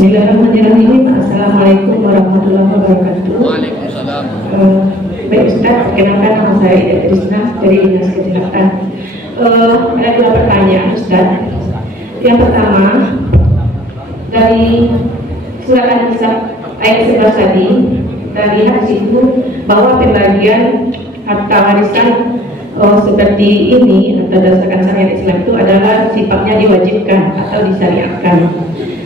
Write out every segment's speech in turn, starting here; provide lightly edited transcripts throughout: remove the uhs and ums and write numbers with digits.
Bismillahirrahmanirrahim. Assalamualaikum warahmatullahi wabarakatuh. Waalaikumsalam. Baik Ustaz, perkenalkan nama saya Ida Trisna dari Dinas Kesehatan. Ada dua pertanyaan Ustaz. Yang pertama, dari surat An-Nisa ayat 11 tadi, terlihat di situ bahwa pembagian harta warisan seperti ini atau berdasarkan syariat Islam itu adalah sifatnya diwajibkan atau disyariatkan.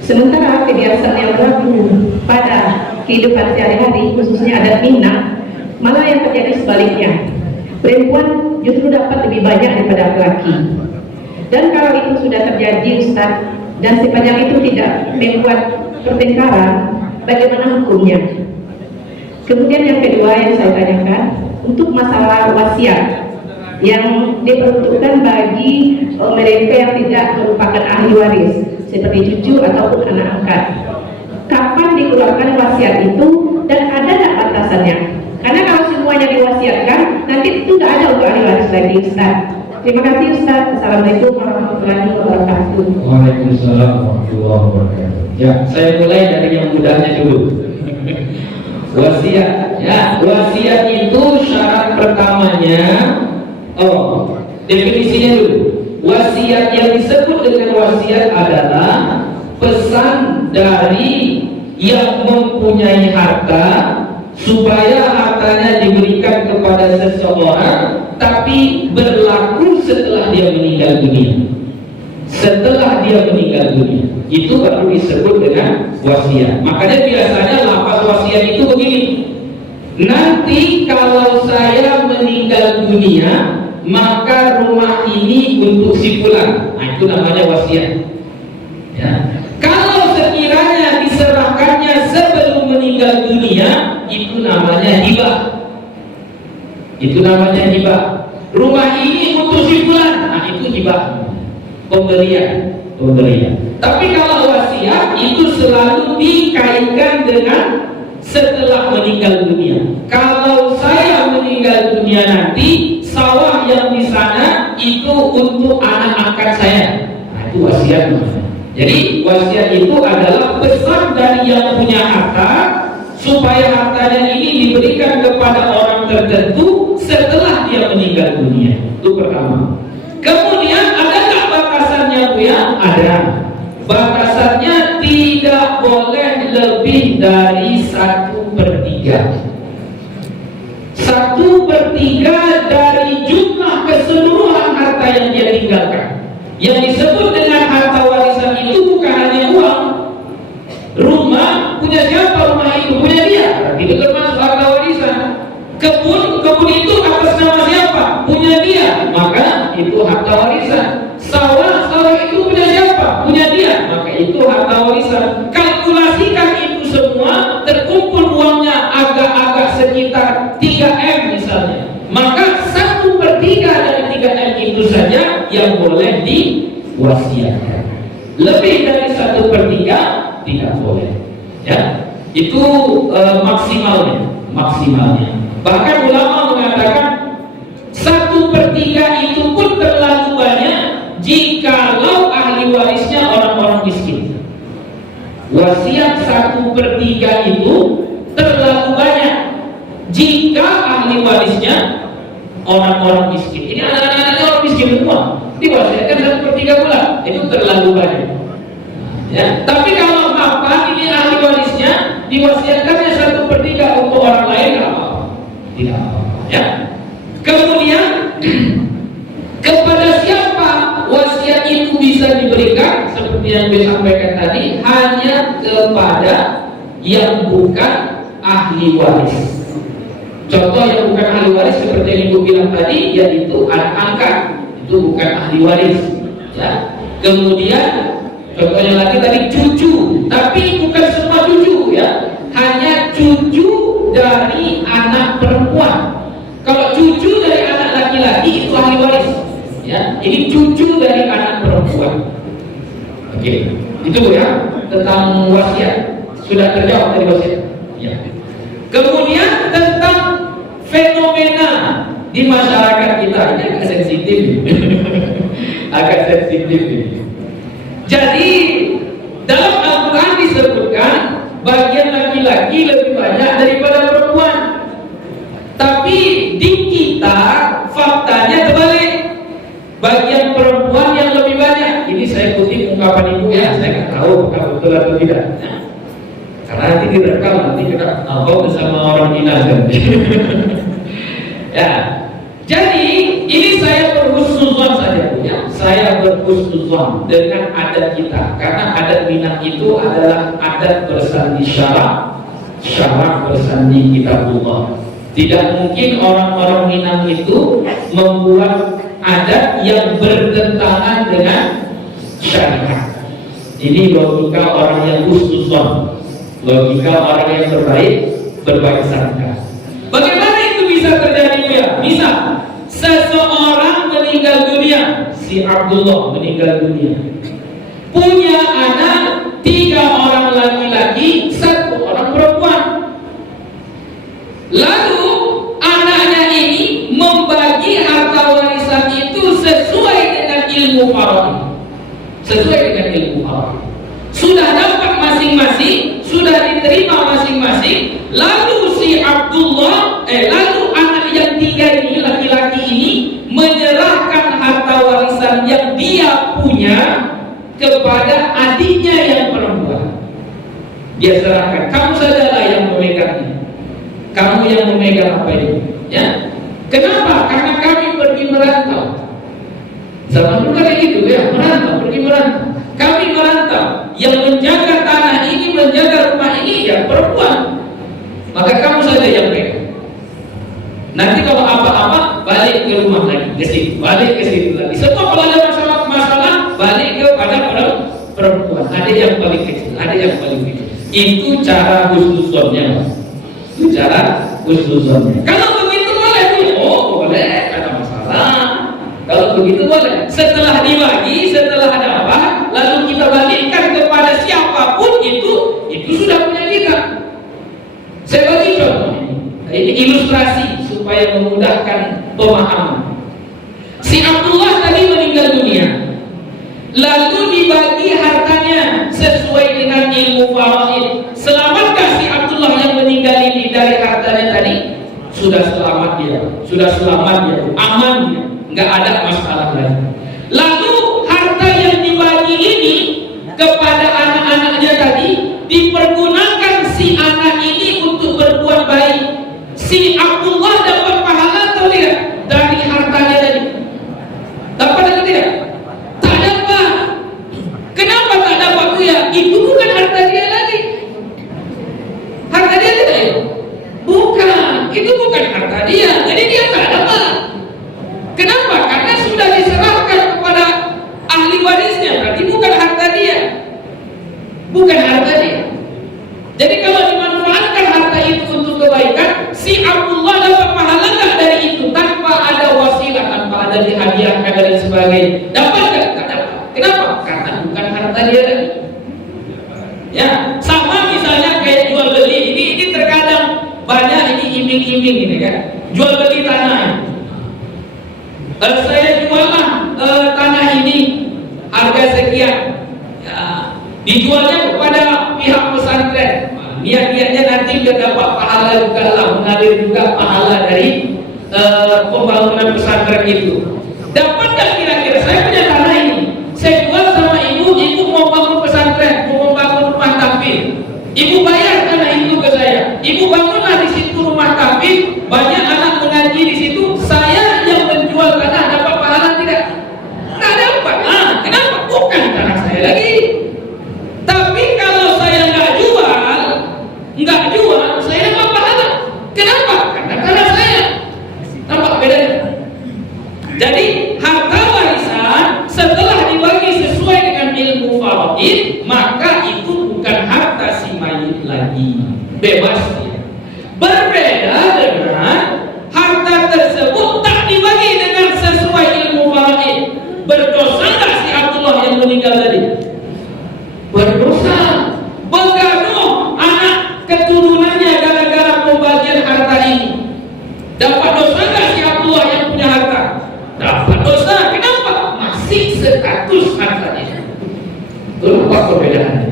Sementara kebiasaan yang berlaku pada kehidupan sehari-hari, khususnya adat Minang, malah yang terjadi sebaliknya. Perempuan justru dapat lebih banyak daripada laki-laki. Dan kalau itu sudah terjadi Ustaz, dan sepanjang itu tidak membuat pertengkaran, bagaimana hukumnya? Kemudian yang kedua yang saya tanyakan, untuk masalah wasiat yang diperuntukkan bagi mereka yang tidak merupakan ahli waris, seperti cucu ataupun anak angkat. Kapan dikeluarkan wasiat itu dan ada tak batasannya? Karena kalau semuanya diwasiatkan, nanti itu tidak ada untuk ahli waris lagi Ustaz. Terima kasih Ustaz. Assalamualaikum warahmatullahi wabarakatuh. Waalaikumsalam warahmatullahi wabarakatuh. Ya, saya mulai dari yang mudahnya dulu. Wasiat. Ya, wasiat itu syarat pertamanya. Definisinya dulu. Wasiat yang disebut dengan wasiat adalah pesan dari yang mempunyai harta supaya hartanya diberikan kepada seseorang, tapi berlaku setelah dia meninggal dunia. Setelah dia meninggal dunia, itu baru disebut dengan wasiat. Makanya biasanya lafaz wasiat itu begini: nanti kalau saya meninggal dunia, maka rumah ini untuk si fulan. Nah, itu namanya wasiat. Ya. Kalau sekiranya diserahkannya sebelum meninggal dunia, itu namanya hibah. Itu namanya hibah. Rumah ini untuk si fulan. Nah, itu hibah. Pemberian. Tapi kalau wasiat itu selalu dikaitkan dengan setelah meninggal dunia. Kalau saya meninggal dunia nanti, sawah yang di sana itu untuk anak angkat saya. Nah, itu wasiat. Jadi wasiat itu adalah pesan dari yang punya harta supaya hartanya ini diberikan kepada orang tertentu setelah dia meninggal dunia. Itu pertama. Kemudian ada nggak batasannya Bu ya? Ada. Batasannya tidak boleh lebih dari 1/3. 1/3 dari jumlah keseluruhan harta yang dia tinggalkan. Yang disebut dengan harta warisan itu bukan hanya uang. Rumah punya siapa? Rumah itu punya dia. Itu termasuk harta warisan. Kebun itu atas nama siapa? Punya dia. Maka itu harta warisan. Sawah itu punya siapa? Punya dia. Maka itu harta warisan. Kalkulasikan itu semua, terkumpul uangnya agak-agak sekitar 3M misalnya. Maka 1/3 dari 3M itu saja yang boleh diwasiatkan. Lebih dari 1/3 tidak boleh. Ya, itu maksimalnya. Bahkan ulama mengatakan 1/3 itu pun terlalu banyak jikalau ahli warisnya orang-orang miskin. Wasiat 1/3 itu terlalu banyak jika ahli warisnya orang-orang miskin. Ini anak-anaknya orang miskin semua, diwasiatkan 1/3 pula. Itu terlalu banyak. Ya. Tapi kalau ini ahli warisnya diwasiatkannya 1/3 untuk orang lain, tidak apa-apa. Tidak apa-apa. Ya. Kemudian kepada siapa wasiat itu bisa diberikan? Seperti yang saya sampaikan tadi, hanya kepada yang bukan ahli waris. Contoh yang bukan ahli waris seperti yang Ibu bilang tadi, yaitu anak angkat, itu bukan ahli waris. Ya. Kemudian contohnya lagi tadi cucu, tapi bukan semua cucu ya, hanya cucu dari anak perempuan. Kalau cucu dari anak laki-laki itu ahli waris. Ya, ini cucu dari anak perempuan. Oke, itu ya tentang wasiat. Sudah terjawab dari wasiat. Ya. Kemudian tentang fenomena di masyarakat kita, ini agak sensitif. Agak sensitif. Jadi dalam Al-Quran disebut banyak daripada perempuan. Tapi di kita faktanya terbalik. Bagian perempuan yang lebih banyak. Ini saya kutip ungkapan ibu ya, saya nggak tahu apakah betul atau tidak. Karena nanti direkam, nanti kita tahu bersama orang Minang kan. Ya. Jadi ini saya berhusnuzon saja Bu ya. Saya berhusnuzon dengan adat kita. Karena adat Minang itu adalah adat bersandi syarak, syarak bersandi kitabullah. Tidak mungkin orang-orang Minang itu membuat adat yang bertentangan dengan syariat. Ini logika orang yang husnuzon, logika orang yang berbaik sangka. Bagaimana itu bisa terjadi ya? Misal seseorang meninggal dunia, si Abdullah meninggal dunia, punya anak 3 orang laki-laki, 1 orang perempuan. Lalu anaknya ini membagi harta warisan itu sesuai dengan ilmu faraid. Sesuai dengan ilmu faraid. Sudah dapat masing-masing, sudah diterima masing-masing. Lalu si Abdullah, lalu anak yang 3 ini, laki-laki ini menyerahkan harta warisan yang dia punya kepada adiknya yang perempuan. Dia serahkan, kamu sajalah yang memegangnya. Kamu yang memegang apa ini? Ya. Kenapa? Karena kami pergi merantau. Zaman dulu kan gitu ya, merantau, pergi merantau. Kami merantau. Yang menjaga tanah ini, menjaga rumah ini ya perempuan. Maka kamu saja yang pegang. Nanti kalau apa-apa balik ke rumah lagi, ke situ, balik ke situ lagi. Semua kalau ada masalah balik kepada perempuan. Ada yang paling kecil, ada yang paling kecil. Itu cara husnuzonnya. Itu cara husnuzonnya. Kalau begitu boleh, oh boleh, ada masalah. Kalau begitu boleh. Setelah dibagi, setelah ada apa, lalu kita balikkan kepada siapapun itu sudah punya kita. Saya bagi contoh ini ilustrasi supaya memudahkan pemahaman. Si Abdullah tadi meninggal dunia, lalu dibagi hartanya sesuai dengan ilmu faraid. Selamatkah si Abdullah yang meninggal ini dari hartanya tadi? Sudah selamat dia, aman dia, nggak ada masalah lagi. Lalu harta yang dibagi ini kepada anak-anaknya tadi dipergunakan si anak ini untuk berbuat baik. Si Abdullah dapat pahala atau tidak dari hartanya tadi? Dapat atau tidak? Tak dapat. Kenapa tak dapat ya? Itu bukan harta dia lagi. Harta dia tidak ya? Bukan. Itu bukan harta dia. Jadi dia tak dapat. Kenapa? Karena sudah diserahkan kepada ahli warisnya. Berarti bukan harta dia. Bukan harta dia. Jadi kalau dimanfaatkan harta itu untuk kebaikan, si Abdullah dapat pahala nggak dari itu tanpa ada wasilah, tanpa ada dihadiahkan dan sebagainya? Dapat nggak? Tak dapat. Kenapa? Karena bukan harta dia lagi. Ya, sama misalnya kayak jual beli. Ini terkadang banyak ini iming-iming ini kan. Jual beli tanah. Saya juallah tanah ini harga sekian. Ya, dijualnya kepada pihak pesantren. Niat-niatnya nanti dia dapat pahala juga lah, mengalir juga pahala dari pembangunan pesantren itu. Dapat nggak kira-kira? Saya punya tanah ini, saya jual sama ibu mau bangun pesantren, mau membangun rumah tahfidz. Ibu bayar tanah itu ke saya, ibu bangunlah di situ rumah tahfidz, banyak anak mengaji di situ. Saya yang menjual tanah dapat pahala tidak? Nggak dapat. Kenapa? Bukan tanah saya lagi. Tapi kalau saya nggak jual, saya dapat pahala. Kenapa? Karena tanah saya. Nampak bedanya? Jadi harta warisan setelah dibagi sesuai dengan ilmu faraid, maka itu bukan harta si mayit lagi, bebas dia. Berbeda dengan harta tersebut tak dibagi dengan sesuai ilmu faraid. Berdosa nggak si Abdullah yang meninggal tadi? Berdosa. Bergaduh anak keturunannya gara-gara pembagian harta ini. Dapat dosa nggak si Abdullah yang punya harta? Dapat dosa. Kenapa? Masih status hartanya. Itu apa perbedaannya?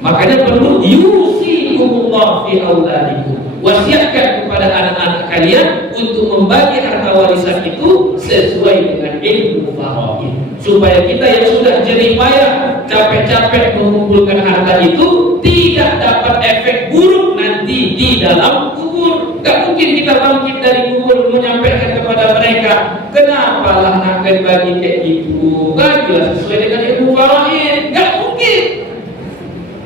Makanya perlu yusi yusikumullah fi auladikum. Wasiatkan kepada anak-anak kalian untuk membagi harta warisan itu sesuai dengan ilmu faraid, supaya kita yang sudah jerih payah capek-capek mengumpulkan harta itu tidak dapat efek buruk nanti di dalam kubur. Gak mungkin kita bangkit dari kubur menyampaikan kepada mereka, kenapa lah akan bagi kayak gitu, bagilah sesuai dengan ilmu faraid. Gak mungkin.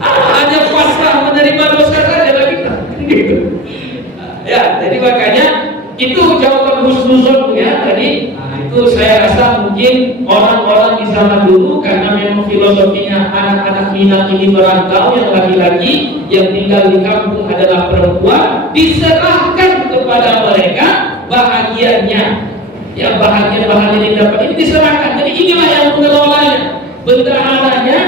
Hanya pasrah menerima dosa saja lah kita gitu. Ya, jadi makanya itu jawaban husnuzon ya tadi. Itu saya rasa mungkin orang-orang di zaman dulu, karena memang filosofinya anak-anak Minang ini merantau, yang laki-laki yang tinggal di kampung adalah perempuan, diserahkan kepada mereka bahagiannya. Yang bahagia yang dapat ini diserahkan. Jadi inilah yang mengelolanya, bendaharanya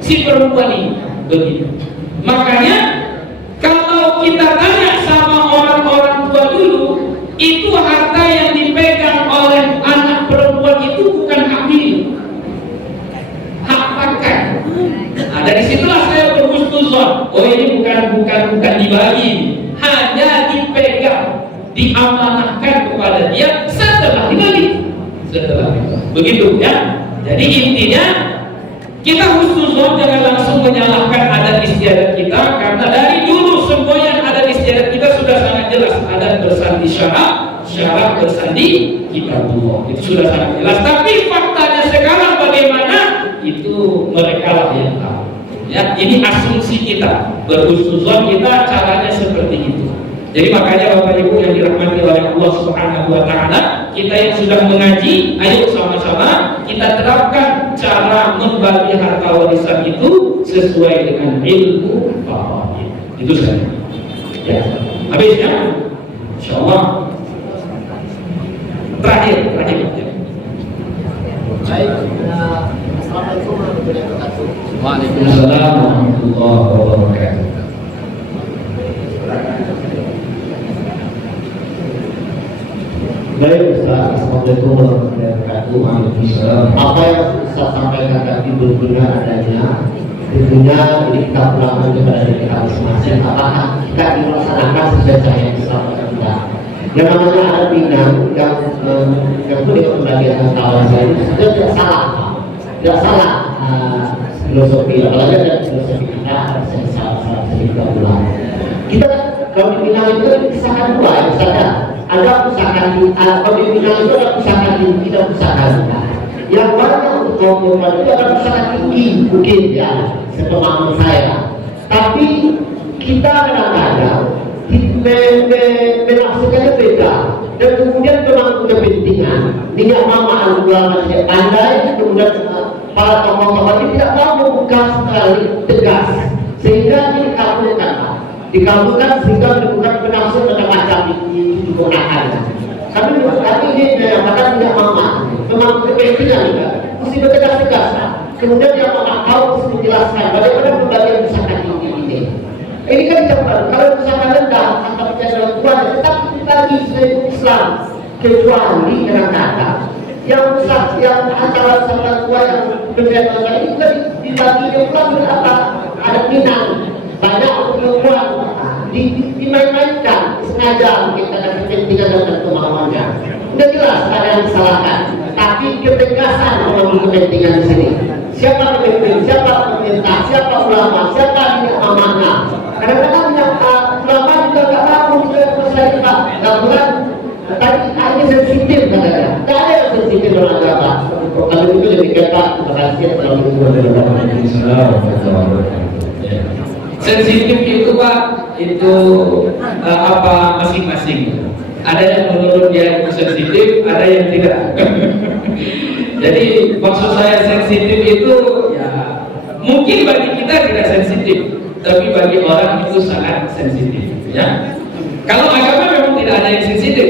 si perempuan ini. Begitu. Makanya kalau kita tanya sama orang-orang tua dulu, itu harta yang dipegang oleh anak perempuan itu bukan hak milik, hak pakai. Nah, dari situlah saya berhusnuzon. Oh, ini bukan dibagi, hanya dipegang, diamanahkan kepada dia setelah dibagi. Begitu ya. Jadi intinya kita husnuzon, jangan langsung menyalahkan adat istiadat kita, karena dari dulu semboyan adat istiadat kita sudah sangat jelas. Adat bersandi syarak, syarak bersandi kitabullah. Itu sudah sangat jelas. Tapi faktanya sekarang bagaimana? Itu mereka lah yang tahu. Ya, ini asumsi kita, berhusnuzon kita caranya seperti itu. Jadi makanya Bapak Ibu yang dirahmati oleh Allah Subhanahu wa taala, kita yang sudah mengaji, ayo sama-sama kita terapkan cara membagi harta warisan itu sesuai dengan ilmu faraid. Itu saja. Ya. Habis ya? Insyaallah. Terakhir. Baik. Assalamualaikum warahmatullahi wabarakatuh. Waalaikumsalam warahmatullahi wabarakatuh. Baik Ustaz, Assalamualaikum warahmatullahi wabarakatuh. Waalaikumsalam. Apa yang Ustaz sampaikan tadi benar adanya, tentunya ini kita pulangkan kepada diri kita masing-masing. Apakah kita dilaksanakan sesuai cara yang disampaikan kita? Yang namanya adat Minang yang dengan pembagian kawasan itu sudah tidak salah filosofi, apalagi ada filosofi kita harus salah sedikit ulang. Kita kalau di Minang itu dipisahkan dua ya, misalnya ada pusaka kalau di Minang itu ada pusaka tinggi dan pusaka rendah. Yang banyak untuk kaum perempuan itu ada pusaka tinggi mungkin ya, sepemahaman saya. Tapi kita kadang-kadang menafsirkannya beda, dan kemudian memang kepentingan minyak mama ulama tidak pandai, kemudian para tokoh-tokoh ini tidak mau membuka sekali tegas, sehingga dikabulkan sehingga menimbulkan penafsir macam-macam digunakan. Kami menurut kami ini menyatakan minyak mama memang kepentingan juga mesti tegas-tegas. Kemudian yang mama tahu mesti menjelaskan bagaimana pembagian pusaka tinggi ini. Ini kan cepat. Kalau pusaka rendah atau dalam kuat, tetap dibagi sesuai Islam, kecuali dengan kata yang pusaka yang antara sama tua yang berbeda ini juga dibagi dengan berapa ada Minang banyak perempuan dimain-mainkan sengaja mungkin karena kepentingan dan kemauannya. Udah jelas ada yang disalahkan, tapi ketegasan mengambil kepentingan di sini. Siapa pemimpin, siapa pemerintah, siapa ulama, siapa yang amanah. Kadang-kadang yang ulama juga nggak tahu juga masalah kita. Bukan tadi hanya sensitif katanya. Tidak ada yang sensitif dalam agama. Kalau itu lebih ketat, terima kasih dalam sensitif itu Pak, itu apa masing-masing. Ada yang menurut dia itu sensitif, ada yang tidak. Jadi maksud saya sensitif itu ya mungkin bagi kita tidak sensitif, tapi bagi orang itu sangat sensitif. Ya. Kalau agama memang tidak ada yang sensitif,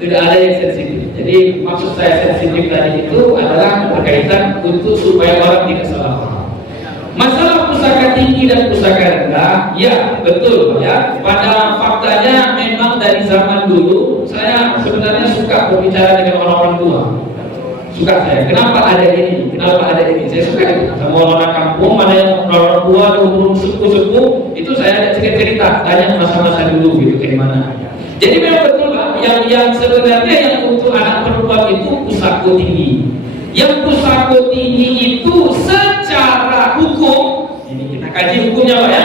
tidak ada yang sensitif. Jadi maksud saya sensitif tadi itu adalah berkaitan untuk supaya orang tidak salah paham. Masalah pusaka tinggi dan pusaka rendah, ya betul ya. Pada faktanya memang dari zaman dulu saya sebenarnya suka berbicara dengan orang-orang tua. Suka saya. Kenapa ada ini? Kenapa ada ini? Saya suka itu. Sama orang kampung, mana yang orang tua, umur sepuh-sepuh, itu saya cerita cerita tanya masa-masa dulu gitu kayak mana. Jadi memang betul Pak, yang sebenarnya yang untuk anak perempuan itu pusako tinggi. Yang pusako tinggi itu secara hukum, ini kita kaji hukumnya Pak ya.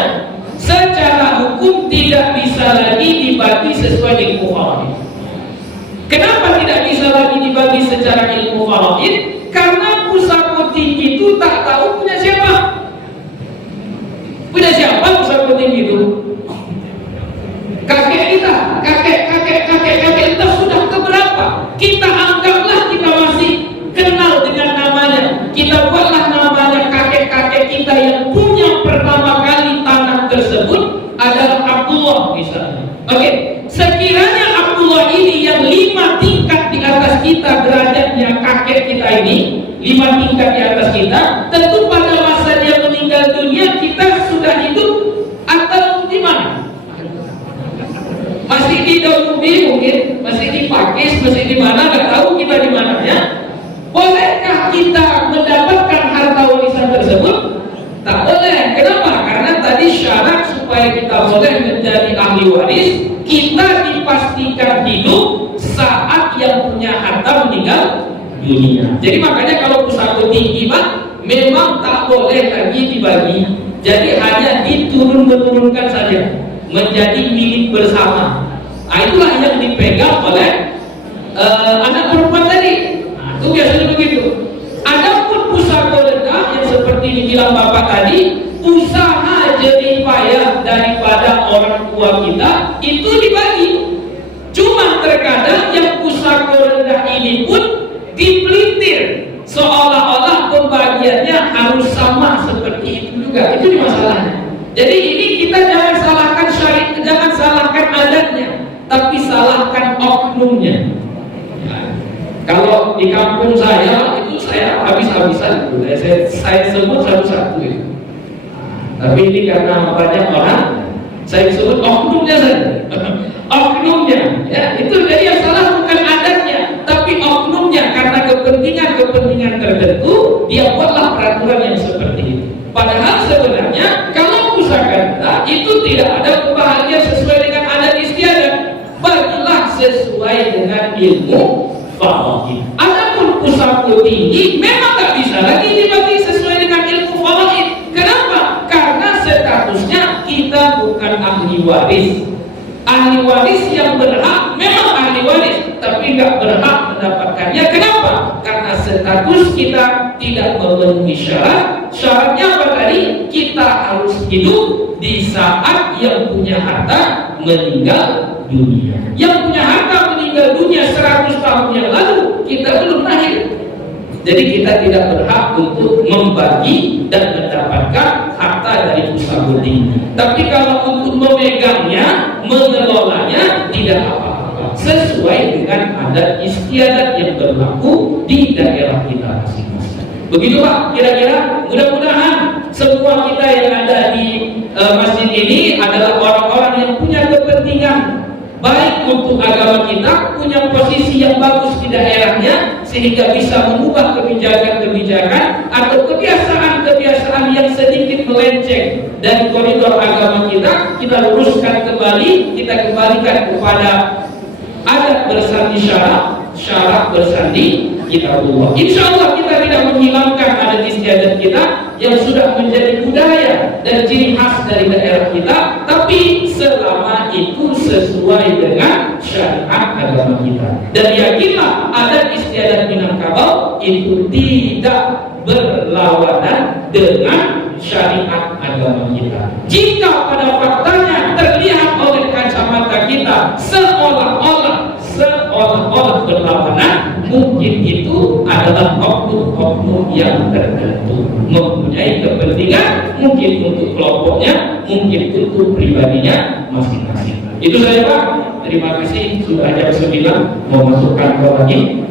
Secara hukum tidak bisa lagi dibagi sesuai ilmu faraid. Kenapa tidak bisa lagi dibagi secara ilmu faraid? Karena pusako tinggi itu tak tahu punya siapa. Punya siapa pusako tinggi itu? Kakek kita, kakek kita sudah keberapa? Kita anggaplah kita masih kenal dengan namanya. Kita buatlah namanya kakek-kakek kita yang punya pertama kali tanah tersebut adalah Abdullah misalnya. Oke, sekiranya Abdullah ini yang 5 tingkat di atas kita derajatnya kakek kita ini, 5 tingkat di atas kita, tentu pada masa dia meninggal dunia kita sudah hidup atau di mana? Masih di daun ubi mungkin, masih di Pakis, masih di mana, nggak tahu kita di mananya. Bolehkah kita mendapatkan harta warisan tersebut? Tak boleh. Kenapa? Karena tadi syarat supaya kita boleh menjadi ahli waris, kita dipastikan hidup saat yang punya harta meninggal dunia. Jadi makanya kalau pusako tinggi Pak, memang tak boleh lagi dibagi. Jadi hanya diturun-menurunkan saja, menjadi milik bersama. Nah, itulah yang dipegang oleh anak perempuan tadi. Nah, itu biasanya begitu. Adapun pusako rendah yang seperti dibilang Bapak tadi, usaha jerih payah daripada orang tua kita itu dibagi. Cuma terkadang yang pusako rendah ini pun dipelintir, seolah-olah pembagiannya harus sama seperti itu juga. Itu masalahnya. Jadi ini kita jangan salahkan syariat, jangan salahkan adatnya, tapi salahkan oknumnya. Ya. Kalau di kampung saya itu saya habis-habisan, saya sebut satu-satu itu. Tapi ini karena banyak orang, saya sebut oknumnya saja. Oknumnya, ya itu jadi yang salah bukan adatnya, tapi oknumnya karena kepentingan tertentu dia buatlah peraturan yang seperti itu. Padahal sebenarnya kalau pusaka kita itu tidak ada pembagian sesuai dengan adat istiadat, bagilah sesuai dengan ilmu faraid. Adapun pusaka tinggi memang tak bisa lagi dibagi sesuai dengan ilmu faraid. Kenapa? Karena statusnya kita bukan ahli waris. Ahli waris yang berhak memang ahli waris, tapi nggak berhak mendapatkannya. Kenapa? Karena status kita tidak memenuhi syarat. Syaratnya apa tadi? Kita harus hidup di saat yang punya harta meninggal dunia. Yang punya harta meninggal dunia 100 tahun yang lalu, kita belum lahir. Jadi kita tidak berhak untuk membagi dan mendapatkan harta dari pusaka tinggi. Tapi kalau untuk memegangnya, mengelolanya, tidak apa-apa, sesuai dengan adat istiadat yang berlaku di daerah kita masing-masing. Begitu Pak, kira-kira mudah-mudahan semua kita yang ada di masjid ini adalah orang-orang yang punya kepentingan baik untuk agama kita, punya posisi yang bagus di daerahnya, sehingga bisa mengubah kebijakan-kebijakan atau kebiasaan-kebiasaan yang sedikit melenceng dari koridor agama kita luruskan kembali, kita kembalikan kepada adat bersandi syarat bersandi kitabullah. Insya Allah kita tidak menghilangkan adat istiadat kita yang sudah menjadi budaya dan ciri khas dari daerah kita, tapi selama itu sesuai dengan syariat agama kita. Dan yakinlah adat istiadat Minangkabau itu tidak berlawanan dengan syariat agama kita. Jika pada faktanya terlihat oleh kacamata kita seolah-olah berlawanan, mungkin itu adalah oknum-oknum yang tertentu mempunyai kepentingan, mungkin untuk kelompoknya, mungkin untuk pribadinya masing-masing. Itu saja Pak. Terima kasih, sudah jam 9 mau masuk kantor lagi.